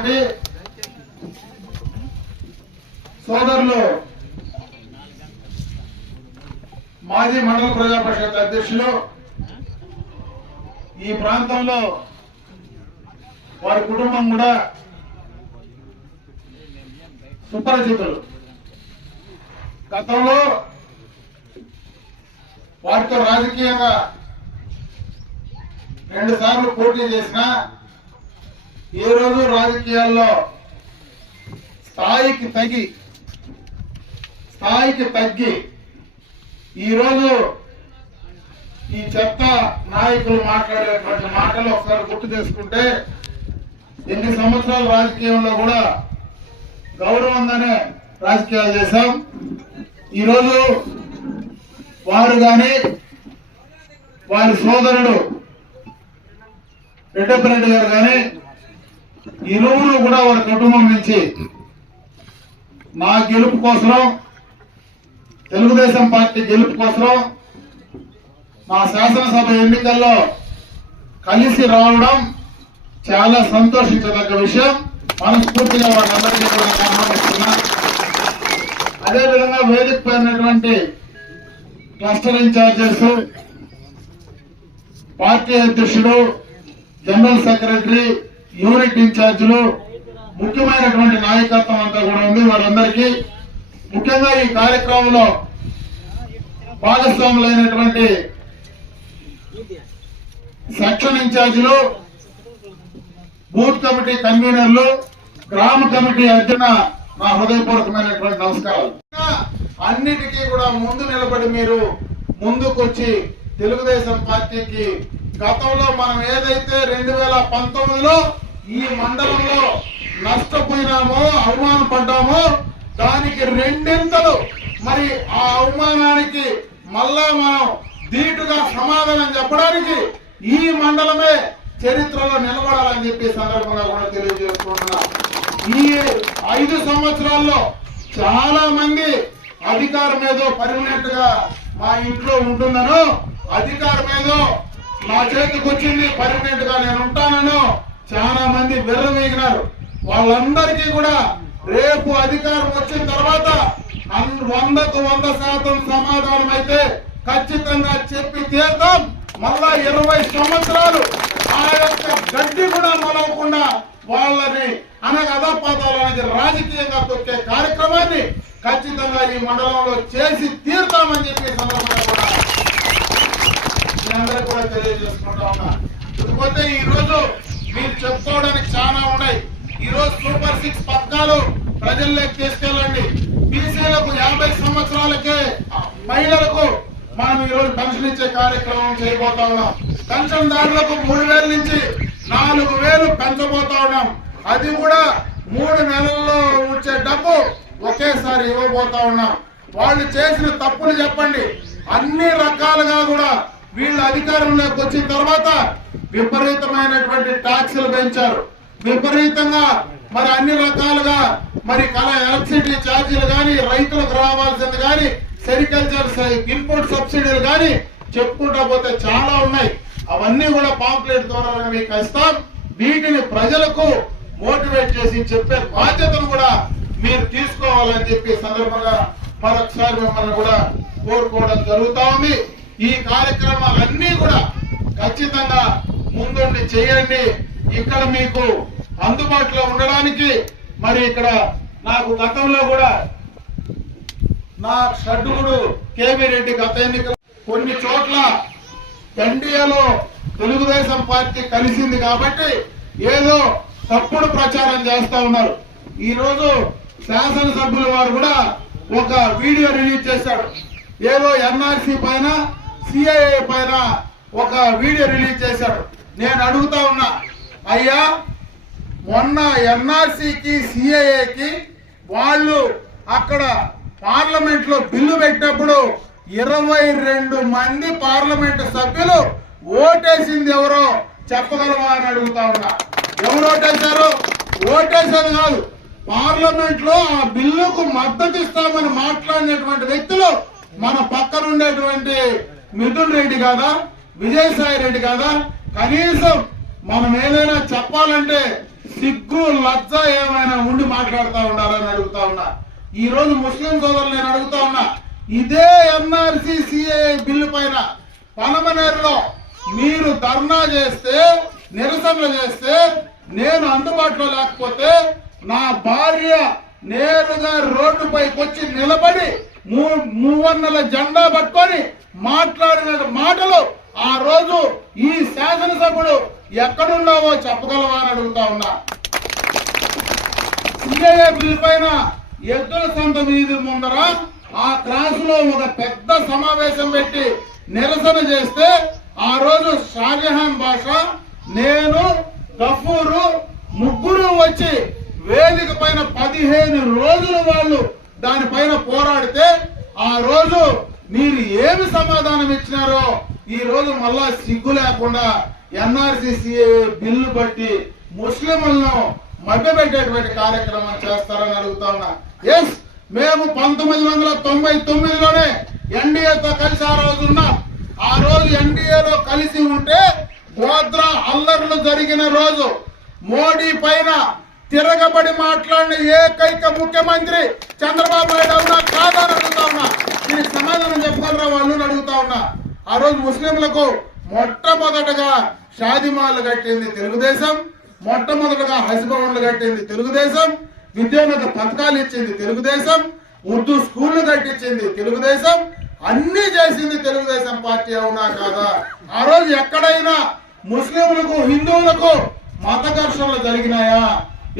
వచ్చినటువంటి సోదరులు మాజీ మండల ప్రజా పరిషత్ అధ్యక్షులు, ఈ ప్రాంతంలో వారి కుటుంబం కూడా సుపరిచితులు. గతంలో వారితో రాజకీయంగా 2 సార్లు పోటీ చేసిన ఏ రోజు రాజకీయాల్లో స్థాయికి తగ్గి ఈరోజు ఈ చెత్త నాయకులు మాట్లాడేటువంటి మాటలు ఒకసారి గుర్తు చేసుకుంటే, ఎన్ని సంవత్సరాల రాజకీయంలో కూడా గౌరవంగానే రాజకీయాలు చేశాం. ఈరోజు వారు కానీ వారి సోదరుడు రెడ్డప్పరెడ్డి గారు కానీ ఇరువురు కూడా వారి కుటుంబం నుంచి నా గెలుపు కోసం, తెలుగుదేశం పార్టీ గెలుపు కోసం మా శాసనసభ ఎన్నికల్లో కలిసి రావడం చాలా సంతోషించదగ్గ విషయం. మనస్ఫూర్తిగా వాళ్ళందరికీ కూడా ఆహ్వానిస్తున్నా. అదేవిధంగా వేదిక పైనటువంటి క్లస్టర్ ఇన్ఛార్జెస్, పార్టీ అధ్యక్షుడు, జనరల్ సెక్రటరీ, యూనిట్ ఇన్ఛార్జీలు, ముఖ్యమైనటువంటి నాయకత్వం అంతా కూడా ఉంది. వారందరికీ ముఖ్యంగా ఈ కార్యక్రమంలో భాగస్వాములైనటువంటి సెక్షన్ ఇన్ఛార్జీలు, బూత్ కమిటీ కన్వీనర్లు, గ్రామ కమిటీ అధ్యక్షున నా హృదయపూర్వకమైనటువంటి నమస్కారాలు. అన్నిటికీ కూడా ముందు నిలబడి మీరు ముందుకొచ్చి తెలుగుదేశం పార్టీకి గతంలో మనం ఏదైతే 2019లో ఈ మండలంలో నష్టపోయినామో, అవమానపడ్డామో దానికి 2 మరి ఆ అవమానానికి మళ్ళా మనం ధీటుగా సమాధానం చెప్పడానికి ఈ మండలమే చరిత్రలో నిలబడాలని చెప్పి సందర్భంగా కూడా తెలియజేసుకుంటున్నా. ఈ 5 సంవత్సరాల్లో చాలా మంది అధికారం ఏదో పర్మనెంట్ గా మా ఇంట్లో ఉంటుందనో, అధికారం ఏదో నా చేతికి వచ్చింది పర్మనెంట్ గా నేను ఉంటానో చాలా మంది విర్రవీగినారు. వాళ్ళందరికీ కూడా రేపు అధికారం వచ్చిన తర్వాత 100కు 100% సమాధానం అయితే ఖచ్చితంగా చెప్పి తీర్థం. మళ్ళా 20 సంవత్సరాలు ఆ యొక్క గడ్డి కూడా మొలవకుండా వాళ్ళని అనగదపాతాలనేది రాజకీయంగా తొక్కే కార్యక్రమాన్ని ఖచ్చితంగా ఈ మండలంలో చేసి తీరుతామని చెప్పి సందర్భంగా కూడా అందరూ కూడా తెలియజేసుకుంటా ఉన్నా. ఇకపోతే ఈ రోజు మీరు చెప్పుకోవడానికి చాలా ఉన్నాయి. ఈ రోజు సూపర్ 6 పథకాలు ప్రజల్లోకి తీసుకెళ్ళండి. బీసీలకు 50 సంవత్సరాలకే మహిళలకు మనం ఈ రోజు పెన్షన్ ఇచ్చే కార్యక్రమం చేయబోతా ఉన్నాం. పెన్షన్దారులకు 3000 నుంచి 4000 పెంచబోతా ఉన్నాం. అది కూడా 3 నెలల్లో వచ్చే డబ్బు ఒకేసారి ఇవ్వబోతా ఉన్నాం. వాళ్ళు చేసిన తప్పులు చెప్పండి. అన్ని రకాలుగా కూడా వీళ్ళు అధికారంలోకి వచ్చిన తర్వాత విపరీతమైనటువంటి ట్యాక్సులు పెంచారు. విపరీతంగా మరి అన్ని రకాలుగా మరి ఎలక్ట్రిసిటీ ఛార్జీలు కానీ, రైతులకు రావాల్సింది కానీ, సెరికల్చర్ ఇన్పుట్ సబ్సిడీలు కానీ చెప్పుకుంటా పోతే చాలా ఉన్నాయి. అవన్నీ కూడా పాంప్లెట్ ద్వారా మీకు ఇస్తాం. వీటిని ప్రజలకు మోటివేట్ చేసి చెప్పే బాధ్యతను కూడా మీరు తీసుకోవాలని చెప్పి సందర్భంగా మరొకసారి మిమ్మల్ని కూడా కోరుకోవడం జరుగుతా ఉంది. ఈ కార్యక్రమాలన్నీ కూడా ఖచ్చితంగా ముందుండి చేయండి. ఇక్కడ మీకు అందుబాటులో ఉండడానికి మరి ఇక్కడ నాకు గతంలో కూడా నా షడ్డుగుడు కేవీ రెడ్డి గత ఎన్నికలు కొన్ని చోట్ల ఎన్డీఏలో తెలుగుదేశం పార్టీ కలిసింది కాబట్టి ఏదో తప్పుడు ప్రచారం చేస్తా ఉన్నారు. ఈ రోజు శాసనసభ్యుల వారు కూడా ఒక వీడియో రిలీజ్ చేశాడు. ఏదో ఎన్ఆర్సీ పైన, సిఐఏ పైన ఒక వీడియో రిలీజ్ చేశాడు. నేను అడుగుతా ఉన్నా, అయ్యా మొన్న ఎన్ఆర్సీకి, సిఐఏకి వాళ్ళు అక్కడ పార్లమెంట్ లో బిల్లు పెట్టినప్పుడు 22 మంది పార్లమెంట్ సభ్యులు ఓటేసింది ఎవరో చెప్పగలవా అని అడుగుతా ఉన్నా. ఎవరు ఓటేశారు? ఓటేసేది కాదు, పార్లమెంట్ లో ఆ బిల్లుకు మద్దతు ఇస్తామని మాట్లాడినటువంటి వ్యక్తులు మన పక్కన ఉండేటువంటి మిథున్ రెడ్డి కాదా, విజయసాయి రెడ్డి కాదా? కనీసం మనం ఏదైనా చెప్పాలంటే సిగ్గు లజ్జ ఏమైనా ఉండి మాట్లాడుతా ఉన్నారని అడుగుతా ఉన్నా. ఈ రోజు ముస్లిం సోదరులు నేను అడుగుతా ఉన్నా, ఇదే ఎన్ఆర్సీ సిఏఏ బిల్లు పైన పనమనేరులో మీరు ధర్నా చేస్తే, నిరసనలు చేస్తే, నేను అందుబాటులో లేకపోతే నా భార్య నేరుగా రోడ్డుపైకి వచ్చి నిలబడి మూవన్నెల జెండా పట్టుకొని మాట్లాడిన మాటలు ఆ రోజు ఈ శాసనసభ్యుడు ఎక్కడున్నావో చెప్పగలవా అని అడుగుతా ఉన్నా. సిఏఏ బిల్ పైన ఎద్దుల సంత వీధి ముందర ఆ క్రాస్ లో ఒక పెద్ద సమావేశం పెట్టి నిరసన చేస్తే ఆ రోజు షాజహాన్ బాషా, నేను, గఫూరు ముగ్గురు వచ్చి వేదిక పైన 15 రోజులు వాళ్ళు దానిపైన పోరాడితే ఆ రోజు మీరు ఏమి సమాధానం ఇచ్చినారో ఈ రోజు మళ్ళా సిగ్గు లేకుండా ఎన్ఆర్సీసీ బిల్లు బట్టి ముస్లింలను మభ్యపెట్టేటువంటి కార్యక్రమం చేస్తారని అడుగుతా ఉన్నా. ఎస్, మేము 1999లోనే ఎన్డీఏతో కలిసి ఆ రోజు ఉన్నాం. ఆ రోజు ఎన్డీఏలో కలిసి ఉంటే గోద్రా అల్లర్లు జరిగిన రోజు మోడీ పైన తిరగబడి మాట్లాడిన ఏకైక ముఖ్యమంత్రి చంద్రబాబు నాయుడు అవునా కాదా అని అడుగుతా ఉన్నా. దీనికి సమాధానం చెప్పగలరా వాళ్ళు అడుగుతా ఉన్నా. ఆ రోజు ముస్లింలకు మొట్టమొదటగా షాదిమాలు కట్టింది తెలుగుదేశం, మొట్టమొదటగా హజ్భవన్లు కట్టింది తెలుగుదేశం, విద్యోన్నత పథకాలు ఇచ్చింది తెలుగుదేశం, ఉర్దూ స్కూళ్లు కట్టించింది తెలుగుదేశం, అన్ని చేసింది తెలుగుదేశం పార్టీ అవునా కాదా? ఆ రోజు ఎక్కడైనా ముస్లింలకు హిందువులకు మత ఘర్షణలు జరిగినాయా?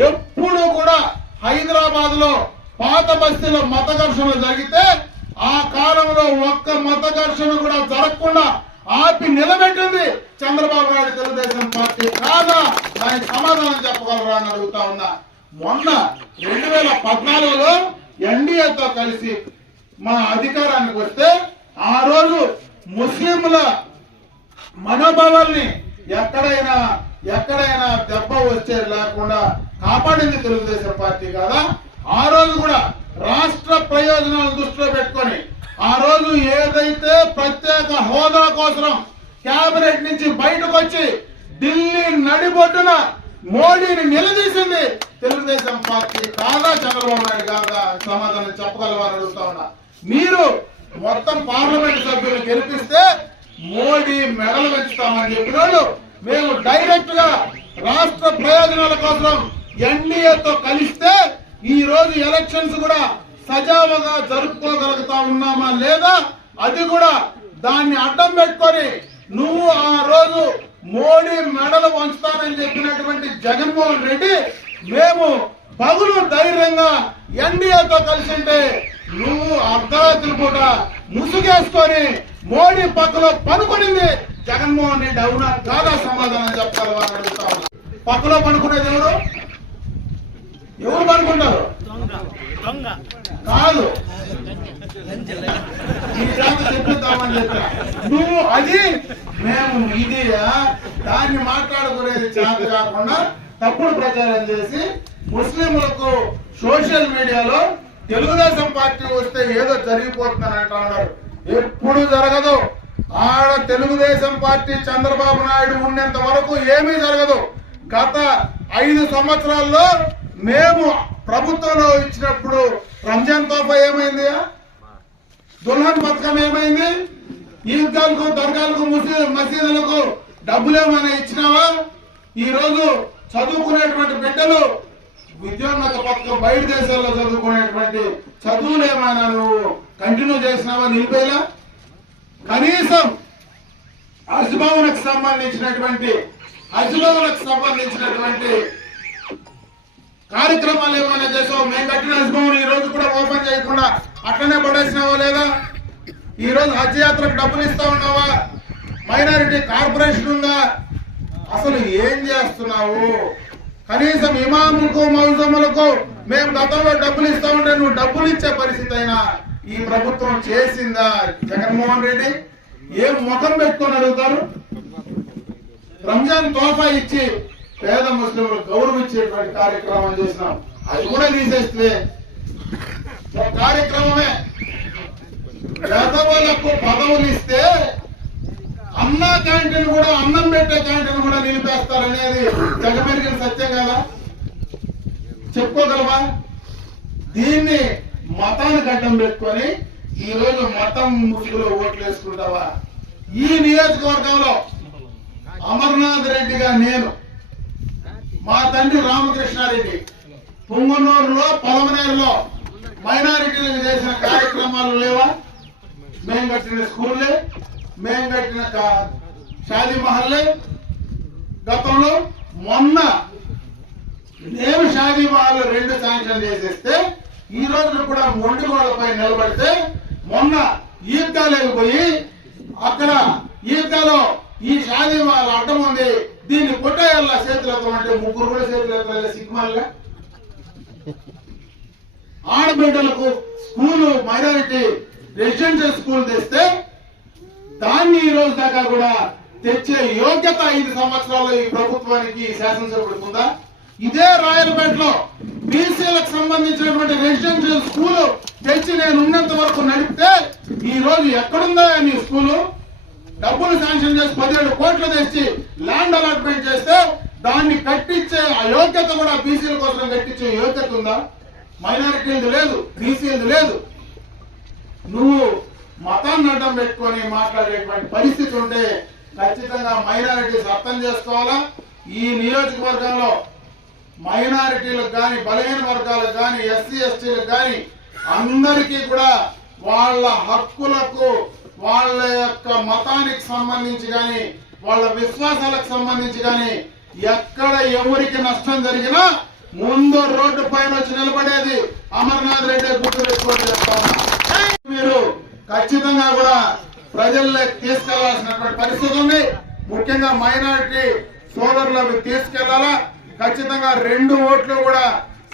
ఎప్పుడు కూడా హైదరాబాద్ లో పాత బస్తీలో మత ఘర్షణలు జరిగితే ఆ కాలంలో ఒక్క మత ఘర్షణ కూడా జరగకుండా ఆపి నిలబెట్టింది చంద్రబాబు నాయుడు తెలుగుదేశం పార్టీ కాదా? దానికి సమాధానం చెప్పగలరా అని అడుగుతా ఉన్నా. మొన్న 2014లో ఎన్డీఏతో కలిసి మా అధికారానికి వస్తే ఆ రోజు ముస్లింల మనోభావాల్ని ఎక్కడైనా దెబ్బ వచ్చే లేకుండా కాపాడింది తెలుగుదేశం పార్టీ కాదా? ఆ రోజు కూడా రాష్ట్ర ప్రయోజనాలను దృష్టిలో పెట్టుకొని ఆ రోజు ఏదైతే ప్రత్యేక హోదా కోసం కేబినెట్ నుంచి బయటకు వచ్చి ఢిల్లీ నడిబొడ్డున మోడీని నిలదీసింది తెలుగుదేశం పార్టీ కాదా? చంద్రబాబు నాయుడు కాదా? సమాధానం చెప్పగలవాలని అడుగుతా ఉన్నా. మీరు మొత్తం పార్లమెంట్ సభ్యులు గెలిపిస్తే మోడీ మెడలు పెంచుతామని చెప్పినోళ్ళు మేము డైరెక్ట్ గా రాష్ట్ర ప్రయోజనాల కోసం ఎన్డీఏతో కలిస్తే ఈ రోజు ఎలక్షన్స్ కూడా సజావుగా జరుపుకోగలుగుతా ఉన్నామా లేదా? అది కూడా దాన్ని అడ్డం పెట్టుకొని నువ్వు ఆ రోజు మోడీ మెడలు వంచుతానని చెప్పినటువంటి జగన్మోహన్ రెడ్డి మేము పగులు ధైర్యంగా ఎన్డీఏతో కలిసి ఉంటే నువ్వు అర్ధరాత్రి పూట ముసుగేసుకొని మోడీ పక్కలో పనుకొనింది జగన్మోహన్ రెడ్డి అవునా కాదా? సమాధానం చెప్పగలవా అని అడుగుతా ఉన్నా. పక్కలో పనుకునేది ఎవరు పనుకుంటారు? కాదు, చెప్తామని చెప్పా నువ్వు. అది మేము ఇదియా దాన్ని మాట్లాడుకునేది చేత కాకుండా తప్పుడు ప్రచారం చేసి ముస్లింలకు సోషల్ మీడియాలో తెలుగుదేశం పార్టీ వస్తే ఏదో జరిగిపోతుందని అంటా ఉన్నారు. ఎప్పుడు జరగదు. ఆడ తెలుగుదేశం పార్టీ చంద్రబాబు నాయుడు ఉన్నంత వరకు ఏమీ జరగదు. గత 5 సంవత్సరాల్లో మేము ప్రభుత్వంలో ఇచ్చినప్పుడు రంజాన్ తోఫా ఏమైంది? దుల్హన్ పథకం ఏమైంది? ఈద్గాలకు, దర్గాలకు, మసీదులకు డబ్బులు ఏమైనా ఇచ్చినావా? ఈ రోజు చదువుకునేటువంటి బిడ్డలు విద్యోన్నత పథకం బయట దేశాల్లో చదువుకునేటువంటి చదువులు ఏమైనా నువ్వు కంటిన్యూ చేసినావా? నిలిపేలా? కనీసం హజ్భవన్కు సంబంధించినటువంటి కార్యక్రమాలు ఏమైనా చేసావు? మేము కట్టిన హజ్భవన్ ఈ రోజు కూడా ఓపెన్ చేయకుండా అట్లనే పడేసినావా లేదా? ఈ రోజు హజ్ యాత్రకు డబ్బులు ఇస్తా ఉన్నావా? మైనారిటీ కార్పొరేషన్ ఉందా? అసలు ఏం చేస్తున్నావు? కనీసం ఇమాములకు, మౌజములకు మేము గతంలో డబ్బులు ఇస్తా ఉంటే నువ్వు డబ్బులు ఇచ్చే పరిస్థితి అయినా ఈ ప్రభుత్వం చేసిందా? జగన్మోహన్ రెడ్డి ఏం ముఖం పెట్టుకొని అడుగుతారు? రంజాన్ తోఫా ఇచ్చి పేద ముస్లింలు గౌరవించేటువంటి కార్యక్రమం చేసినాం, అది కూడా తీసేస్తే కార్యక్రమమే. పేదవాళ్లకు పదవులు ఇస్తే అన్నా క్యాంటీన్ కూడా, అన్నం పెట్టే క్యాంటీన్ కూడా నిలిపేస్తారనేది జగమెరిగిన సత్యం కదా? చెప్పుకోగలవా? దీన్ని మతానికి అడ్డం పెట్టుకొని ఈ రోజు మతం ముసుగులో ఓట్లు వేసుకుంటావా? ఈ నియోజకవర్గంలో అమర్నాథ్ రెడ్డిగా నేను, మా తండ్రి రామకృష్ణారెడ్డి పుంగనూరులో పలమనేరులో మైనారిటీలకు చేసిన కార్యక్రమాలు లేవా? మేము కట్టిన స్కూల్లే, మేము కట్టిన షాదీ మహల్లే. గతంలో మొన్న నేను షాదీ మహల్ 2 శాంక్షన్ చేసేస్తే ఈ రోజు కూడా మొండిగోడపై నిలబడితే మొన్న ఈద్గాలోకి పోయి అక్కడ ఈద్గాలో ఈ షాదీ మహల్ అడ్డం ఉంది, దీన్ని కొట్టేయాల చేతులతో అంటే 3 కూడా చేతులు సిగ్మాలుగా. ఆడబిడ్డలకు స్కూలు మైనారిటీ రెసిడెన్షియల్ స్కూల్ తెస్తే దాన్ని ఈ రోజు దాకా కూడా తెచ్చే యోగ్యత 5 సంవత్సరాలు ఈ ప్రభుత్వానికి శాసనసభ్యుడికి ఉందా? ఇదే రాయలపేటలో బీసీలకు సంబంధించినటువంటి రెసిడెన్షియల్ స్కూలు తెచ్చి నేను ఉన్నంత వరకు నడిపితే ఈ రోజు ఎక్కడుందా నీ స్కూలు? డబ్బులు శాంక్షన్ చేసి 17 కోట్లు తెచ్చి ల్యాండ్ అలాట్మెంట్ చేస్తే దాన్ని కట్టించే ఆ యోగ్యత కూడా బీసీల కోసం కట్టించే యోగ్యత ఉందా? మైనారిటీలది లేదు, బీసీలది లేదు. నువ్వు మతాన్ని అడ్డం పెట్టుకొని మాట్లాడేటువంటి పరిస్థితి ఉంటే ఖచ్చితంగా మైనారిటీస్ అర్థం చేసుకోవాలా. ఈ నియోజకవర్గంలో మైనారిటీలకు కానీ, బలహీన వర్గాలకు కానీ, ఎస్సీ ఎస్టీలకు కానీ అందరికీ కూడా వాళ్ళ హక్కులకు, వాళ్ళ యొక్క మతానికి సంబంధించి కానీ, వాళ్ళ విశ్వాసాలకు సంబంధించి కానీ ఎక్కడ ఎవరికి నష్టం జరిగినా ముందు రోడ్డు పైన వచ్చి నిలబడేది అమర్నాథ్ రెడ్డి గుర్తు పెట్టుకోవాలి చేస్తా ఉన్నా. మీరు ఖచ్చితంగా కూడా ప్రజల్లోకి తీసుకెళ్లాల్సినటువంటి పరిస్థితి ఉంది. ముఖ్యంగా మైనారిటీ సోదరులకు తీసుకెళ్లాలా. ఖచ్చితంగా 2 ఓట్లు కూడా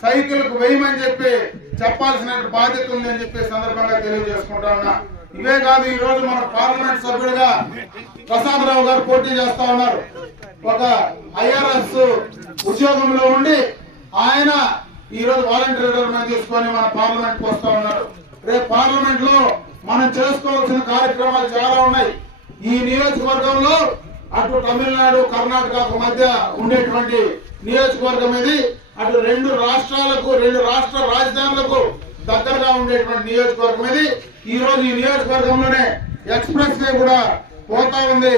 సైకిల్ కు వేయమని చెప్పి చెప్పాల్సిన బాధ్యత ఉంది అని చెప్పి సందర్భంగా తెలియజేసుకుంటా ఉన్నా. ఇవే కాదు, ఈ రోజు మన పార్లమెంట్ సభ్యుడిగా ప్రసాదరావు గారు పోటీ చేస్తా ఉన్నారు. ఒక ఐఆర్ఎస్ ఉద్యోగంలో ఉండి ఆయన ఈ రోజు వాలంటీర్ రిటైర్మెంట్ తీసుకొని మన పార్లమెంట్ కు వస్తా ఉన్నారు. రేపు పార్లమెంట్ లో మనం చేసుకోవాల్సిన కార్యక్రమాలు చాలా ఉన్నాయి. ఈ నియోజకవర్గంలో అటు తమిళనాడు, కర్ణాటకకు మధ్య ఉండేటువంటి నియోజకవర్గం ఇది. అటు 2 రాష్ట్రాలకు, 2 రాష్ట్ర రాజధానులకు దగ్గరగా ఉండేటువంటి నియోజకవర్గం ఇది. ఈ రోజు ఈ నియోజకవర్గంలోనే ఎక్స్ప్రెస్ వే కూడా పోతా ఉంది.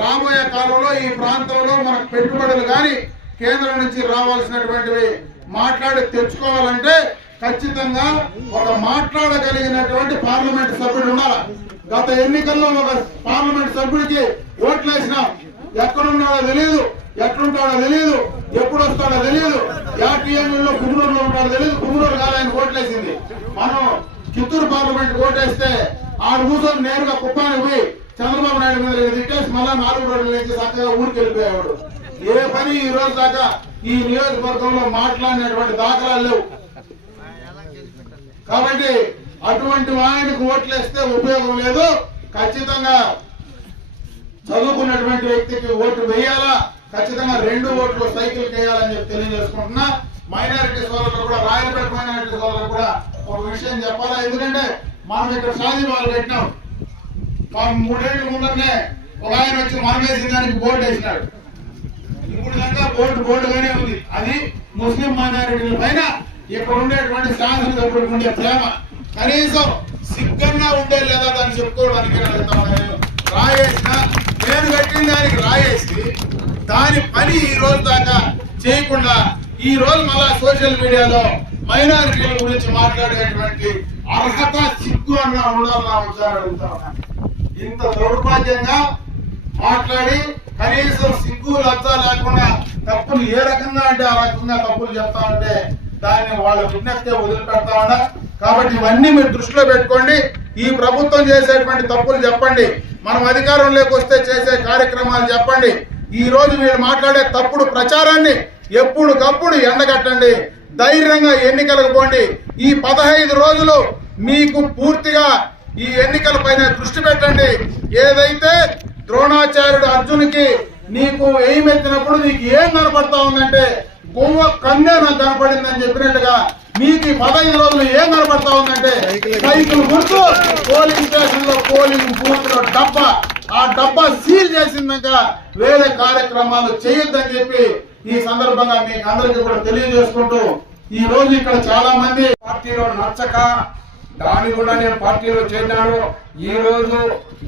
రాబోయే కాలంలో ఈ ప్రాంతంలో మనకు పెట్టుబడులు కానీ కేంద్రం నుంచి రావాల్సినటువంటివి మాట్లాడి తెచ్చుకోవాలంటే ఖచ్చితంగా ఒక మాట్లాడగలిగినటువంటి పార్లమెంట్ సభ్యుడు ఉండాలి. గత ఎన్నికల్లో ఒక పార్లమెంట్ సభ్యుడికి ఓట్లు వేసినాం. ఎక్కడున్నాడో తెలియదు, ఎట్లుంటాడో తెలియదు, ఎప్పుడు వస్తాడో తెలియదు, యాటీఎంలో కుమ్మూరులో ఉంటాడో తెలియదు. కుమ్మూరు కాదు ఆయన ఓట్లేసింది. మనం చిత్తూరు పార్లమెంట్ ఓటేస్తే ఆడు కూర్చొని నేరుగా కుప్పానికి పోయి చంద్రబాబు నాయుడు మీద తిట్టేసి మళ్ళా 4 రోజుల నుంచి చక్కగా ఊరికి వెళ్ళిపోయేవాడు. ఏ పని ఈ రోజు దాకా ఈ నియోజకవర్గంలో మాట్లాడినటువంటి దాఖలాలు లేవు. కాబట్టి అటువంటి ఆయనకు ఓట్లేస్తే ఉపయోగం లేదు. ఖచ్చితంగా చదువుకున్నటువంటి వ్యక్తికి ఓటు వేయాలా. ఖచ్చితంగా 2 ఓట్లు సైకిల్ వేయాలని చెప్పి తెలియజేసుకుంటున్నా. మైనారిటీ సోదరులు కూడా, రాయలపేట మైనారిటీ సోదరులు కూడా ఒక విషయం చెప్పాలా. ఎందుకంటే మనం ఇక్కడ షాదీ మహల్ పెట్టినాం. 3 ఏళ్ల ముందరనే ఒక ఆయన వచ్చి మనం వేసిన దానికి బోర్డు వేసినాడు. ఇప్పుడు దాకా బోర్డుగానే ఉంది. అది ముస్లిం మైనారిటీల పైన ఇక్కడ ఉండేటువంటి శాసనసభ్యులకు ఉండే ప్రేమ. కనీసం సిగ్గన్నా ఉండే లేదా దాన్ని చెప్పుకోవడానికి రాయేసిన నేను కట్టిన దానికి రాయేసి దాని పని ఈ రోజు దాకా చేయకుండా ఈ రోజు మళ్ళా సోషల్ మీడియాలో మైనారిటీల గురించి మాట్లాడేటువంటి అర్హత, సిగ్గు అన్నా ఉండాలన్నా వచ్చారు అడుగుతా ఉన్నా. ఇంత దౌర్భాగ్యంగా మాట్లాడి కనీసం సిగ్గు లజ్జ లేకుండా తప్పులు ఏ రకంగా అంటే ఆ రకంగా తప్పులు చెప్తా ఉంటే దాన్ని వాళ్ళ విజ్ఞప్తి వదిలిపెడతా ఉన్నా. కాబట్టి ఇవన్నీ మీరు దృష్టిలో పెట్టుకోండి. ఈ ప్రభుత్వం చేసేటువంటి తప్పులు చెప్పండి, మనం అధికారంలోకి వస్తే చేసే కార్యక్రమాలు చెప్పండి. ఈ రోజు మీరు మాట్లాడే తప్పుడు ప్రచారాన్ని ఎప్పుడుకప్పుడు ఎండగట్టండి. ధైర్యంగా ఎన్నికలకు పోండి. ఈ 15 రోజులు మీకు పూర్తిగా ఈ ఎన్నికల పైన దృష్టి పెట్టండి. ఏదైతే ద్రోణాచార్యుడు అర్జునుకి నీకు ఎయిమెత్తినప్పుడు నీకు ఏం కనపడతా ఉందంటే గొవ్వ కన్నే నాకు కనపడిందని చెప్పినట్టుగా మీకు ఈ 15 రోజులు ఏం కనపడతా ఉందంటే సైకిల్ గుర్తు, పోలింగ్ స్టేషన్ లో పోలింగ్ బూత్ లో డబ్బా, ఆ డబ్బా సీల్ చేసిందాక వేరే కార్యక్రమాలు చేయొద్దని చెప్పి ఈ సందర్భంగా మీకు అందరికీ కూడా తెలియజేసుకుంటూ ఈ రోజు ఇక్కడ చాలా మంది పార్టీలో నచ్చక దాని కూడా నేను పార్టీలో చేరినాను. ఈ రోజు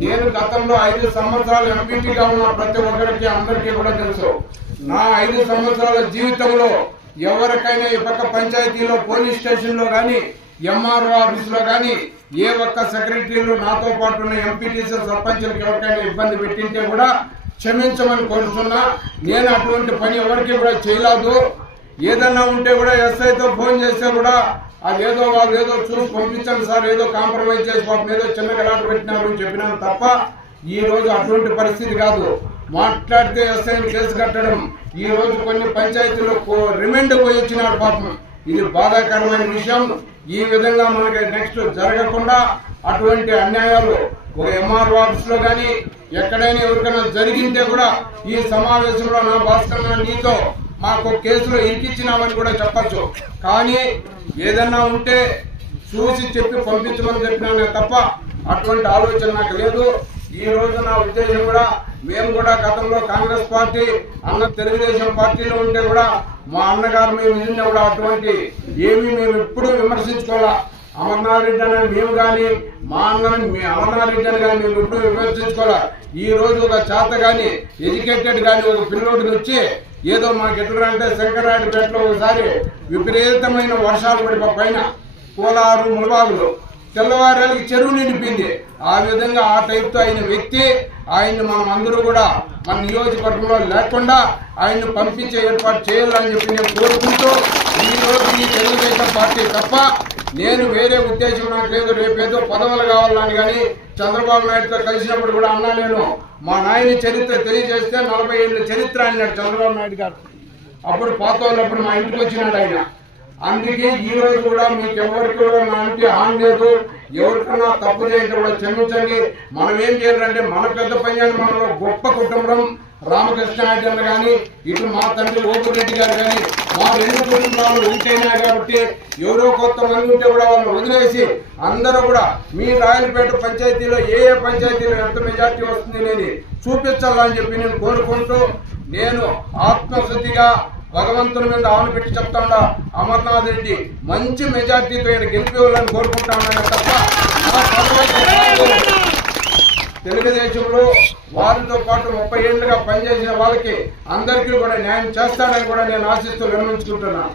నేను గతంలో 5 సంవత్సరాలు ఎంపీగా ఉన్న ప్రతి ఒక్కరికి అందరికీ కూడా తెలుసు. నా 5 సంవత్సరాల జీవితంలో ఎవరికైనా ఈ పక్క పంచాయతీలో, పోలీస్ స్టేషన్ లో గాని, ఎంఆర్ఓ ఆఫీస్ లో గాని ఏ ఒక్క సెక్రటరీలు నాతో పాటు ఉన్న ఎంపీటీసీ సర్పంచులకు ఎవరికైనా ఇబ్బంది పెట్టింటే కూడా క్షమించమని కోరుతున్నా. నేను అటువంటి పని ఎవరికి కూడా చేయలేదు. ఏదన్నా ఉంటే కూడా ఎస్ఐతో ఫోన్ చేస్తే కూడా అదేదో వాళ్ళు ఏదో చూసి పంపించండి సార్, ఏదో కాంప్రమైజ్ చేసి పాపం ఏదో చిన్న గలాట పెట్టినారు అని చెప్పినాను తప్ప ఈ రోజు అటువంటి పరిస్థితి కాదు. మాట్లాడితే ఎస్ఐని కేసు కట్టడం, ఈ రోజు కొన్ని పంచాయతీలో రిమైండ్ పోయి వచ్చినాడు పాపం. ఇది బాధాకరమైన విషయం. ఈ విధంగా మనకి నెక్స్ట్ జరగకుండా అటువంటి అన్యాయాలు ఒక ఎంఆర్ఓ ఆఫీస్ లో కానీ ఎక్కడైనా ఎవరికైనా జరిగింటే కూడా ఈ సమావేశంలో నా భాస్కర్ నీతో మాకు కేసులో ఇరికిచ్చినామని కూడా చెప్పచ్చు. కానీ ఏదన్నా ఉంటే చూసి చెప్పి పంపించమని చెప్పినానే తప్ప అటువంటి ఆలోచన నాకు లేదు. ఈ రోజు నా ఉద్దేశం కూడా, మేము కూడా గతంలో కాంగ్రెస్ పార్టీ అన్న తెలుగుదేశం పార్టీలో ఉంటే కూడా మా అన్నగారు మేము నిన్న కూడా అటువంటి ఏమీ మేము ఎప్పుడూ విమర్శించుకోవాలా. అమర్నాథ్ రెడ్డి అనే మేము కానీ, మా అన్నని అమర్నాథ్ రెడ్డి అని కానీ మేము ఎప్పుడూ విమర్శించుకోవాలా. ఈ రోజు ఒక చేత కానీ ఎడ్యుకేటెడ్ కానీ ఒక పిల్లోడిని వచ్చి ఏదో మాకు ఎట్లా అంటే శంకరాడిపేటలో ఒకసారి విపరీతమైన వర్షాలు పడి పైన కోలారు, ములబాగులు తెల్లవారాలకి చెరువు నిండిపోయింది. ఆ విధంగా ఆ టైప్తో అయిన వ్యక్తి, ఆయన్ని మనం అందరూ కూడా మన నియోజకవర్గంలో లేకుండా ఆయన్ని పంపించే ఏర్పాటు చేయాలని చెప్పి నేను కోరుకుంటూ, ఈ రోజు ఈ తెలుగుదేశం పార్టీ తప్ప నేను వేరే ఉద్దేశం నాకు లేదు. రేపేదో పదవులు కావాలని కానీ చంద్రబాబు నాయుడుతో కలిసినప్పుడు కూడా అన్నా, నేను మా నాయని చరిత్ర తెలియజేస్తే 40 ఏళ్ళ చరిత్ర అన్నాడు చంద్రబాబు నాయుడు గారు. అప్పుడు పాత వాళ్ళప్పుడు మా ఇంటికి వచ్చినాడు ఆయన. అందుకే ఈ రోజు కూడా మీకు ఎవరికి కూడా నా ఇంటి హాని లేదు. ఎవరికన్నా తప్పు చేయంటే కూడా క్షమించండి. మనం ఏం చేయాలంటే మన పెద్ద పయ్యాన్ని మనలో గొప్ప కుటుంబం రామకృష్ణారెడ్డి అన్న కానీ, ఇటు మా తండ్రి ఓపురెడ్డి గారు కానీ, మా 2 కుటుంబాలు ఉంటేనా కాబట్టి ఎవరో కొంతమంది ఉంటే కూడా వాళ్ళని వదిలేసి అందరూ కూడా మీ రాయలపేట పంచాయతీలో ఏ పంచాయతీలో ఎంత మెజార్టీ వస్తుంది అనేది చూపించాలని చెప్పి నేను కోరుకుంటూ, నేను ఆత్మశుద్ధిగా భగవంతుని మీద ఆవును పెట్టి చెప్తాడా అమర్నాథ్ రెడ్డి మంచి మెజార్టీతో ఇక్కడ గెలిపేవాళ్ళని కోరుకుంటా ఉన్నాను తప్ప తెలుగుదేశంలో వారితో పాటు 30 ఏళ్లుగా పనిచేసిన వాళ్ళకి అందరికీ కూడా న్యాయం చేస్తాడని కూడా నేను ఆశిస్తూ విరమించుకుంటున్నాను.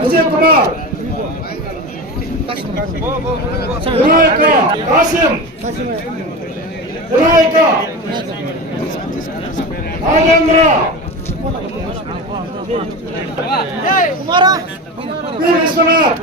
अजय कुमार विनायक कासिम विनायक राजेंद्र विश्वनाथ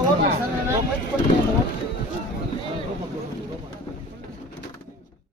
ఓట్లు ఇస్తాను, మంచి పని